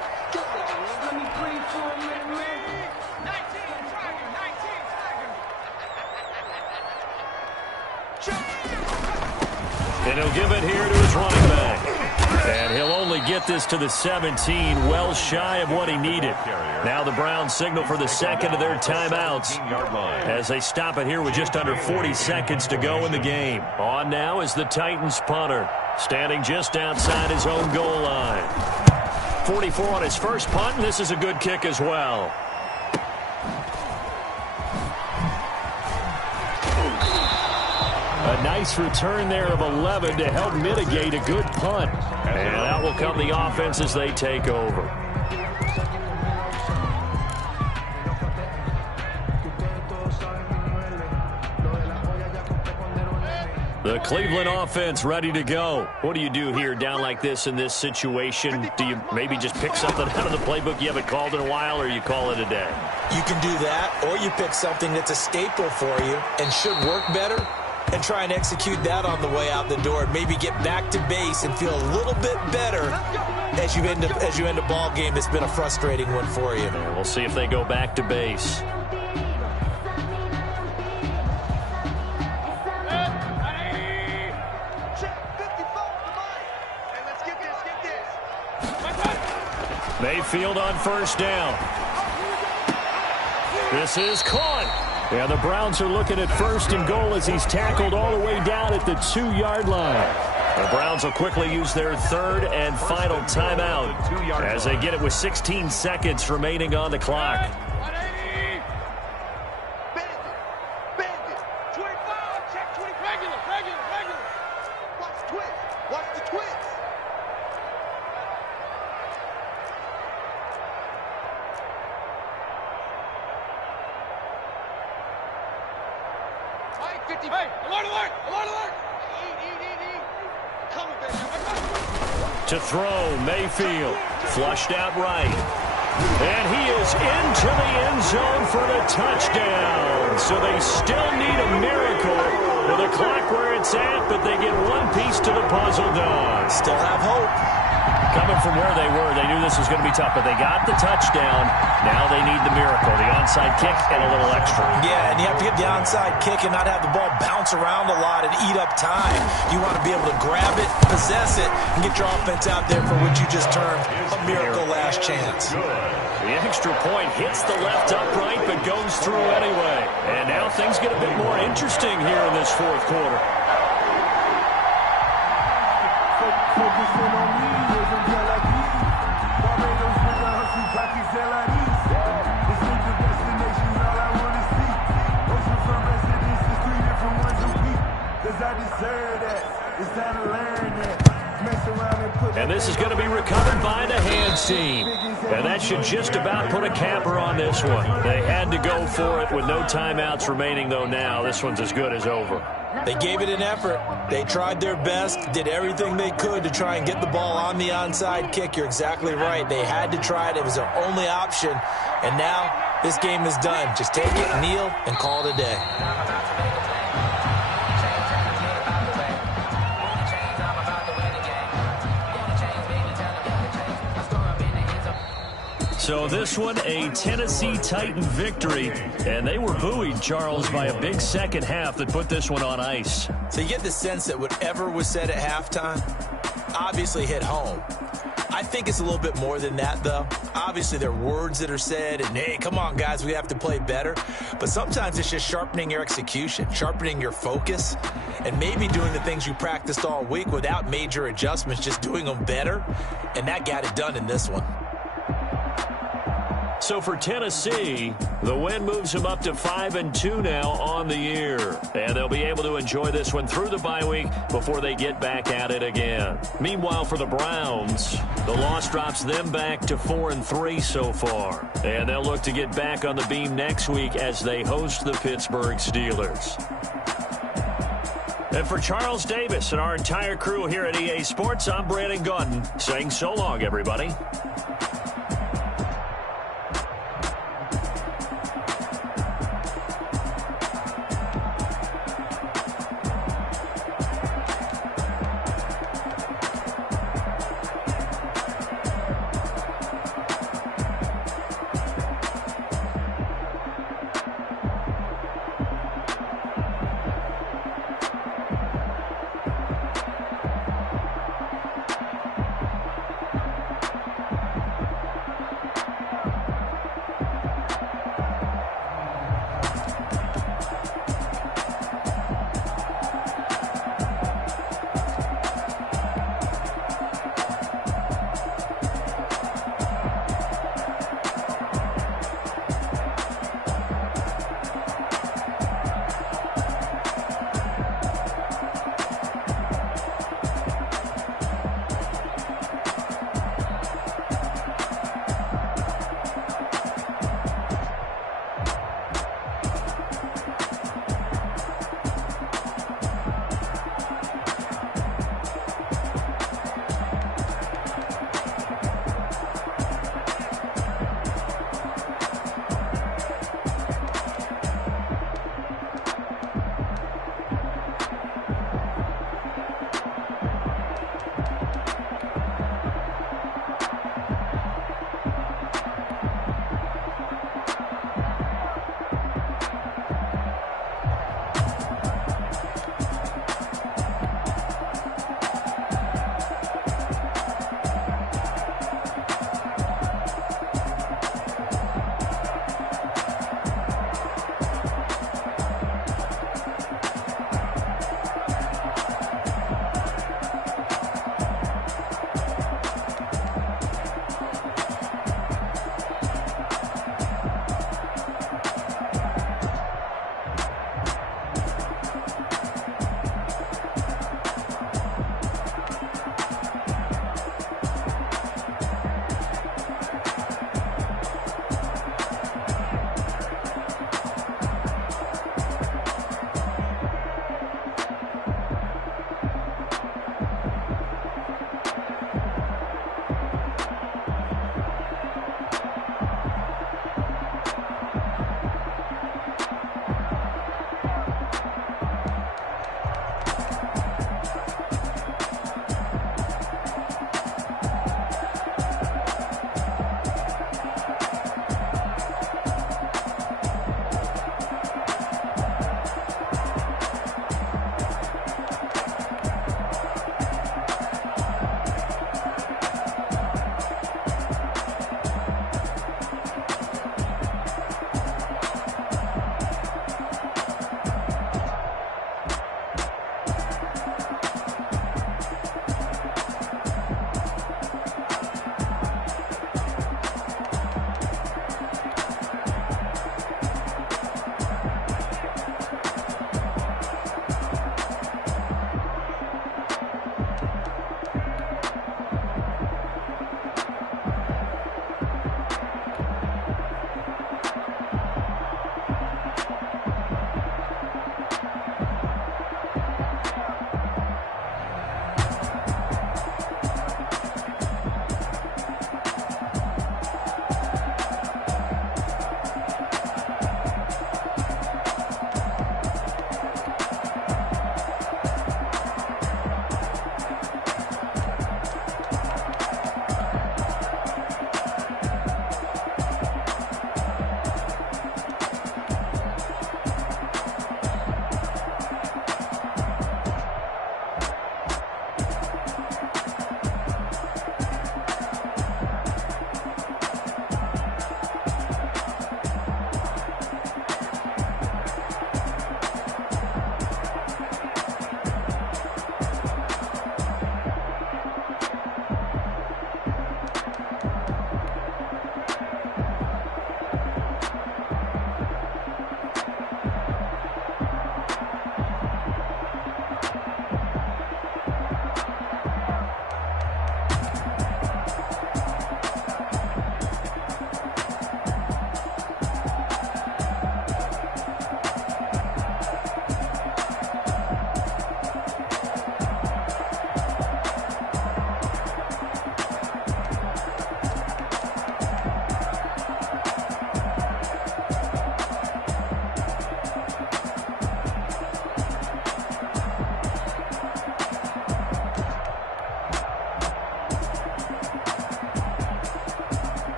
And he'll give it here to his running back. And he'll only get this to the 17, well shy of what he needed. Now the Browns signal for the second of their timeouts as they stop it here with just under 40 seconds to go in the game. On now is the Titans punter, standing just outside his own goal line. 44 on his first punt, and this is a good kick as well. A nice return there of 11 to help mitigate a good punt. And out will come the offense as they take over. The Cleveland offense ready to go. What do you do here down like this in this situation? Do you maybe just pick something out of the playbook you haven't called in a while, or you call it a day? You can do that, or you pick something that's a staple for you and should work better and try and execute that on the way out the door. Maybe get back to base and feel a little bit better as you end a ball game that's been a frustrating one for you. And we'll see if they go back to base. Mayfield on first down. This is caught. Yeah, the Browns are looking at first and goal as he's tackled all the way down at the 2-yard line. The Browns will quickly use their third and final timeout as they get it with 16 seconds remaining on the clock. To throw, Mayfield, flushed out right. And he is into the end zone for the touchdown. So they still need a miracle with the clock where it's at, but they get one piece to the puzzle done. Still have hope. Coming from where they were, they knew this was going to be tough, but they got the touchdown. Now they need the miracle, the onside kick and a little extra. Yeah, and you have to get the onside kick and not have the ball bounce around a lot and eat up time. You want to be able to grab it, possess it, and get your offense out there for what you just termed a miracle last chance. The extra point hits the left upright, but goes through anyway. And now things get a bit more interesting here in this fourth quarter. And this is going to be recovered by the hands team. And that should just about put a capper on this one. They had to go for it with no timeouts remaining, though now. This one's as good as over. They gave it an effort. They tried their best, did everything they could to try and get the ball on the onside kick. You're exactly right. They had to try it. It was their only option. And now this game is done. Just take it, kneel, and call it a day. So this one, a Tennessee Titan victory. And they were buoyed, Charles, by a big second half that put this one on ice. So you get the sense that whatever was said at halftime obviously hit home. I think it's a little bit more than that, though. Obviously, there are words that are said, and, hey, come on, guys, we have to play better. But sometimes it's just sharpening your execution, sharpening your focus, and maybe doing the things you practiced all week without major adjustments, just doing them better. And that got it done in this one. So for Tennessee, the win moves them up to 5-2 now on the year. And they'll be able to enjoy this one through the bye week before they get back at it again. Meanwhile, for the Browns, the loss drops them back to 4-3 so far. And they'll look to get back on the beam next week as they host the Pittsburgh Steelers. And for Charles Davis and our entire crew here at EA Sports, I'm Brandon Gaudin saying so long, everybody.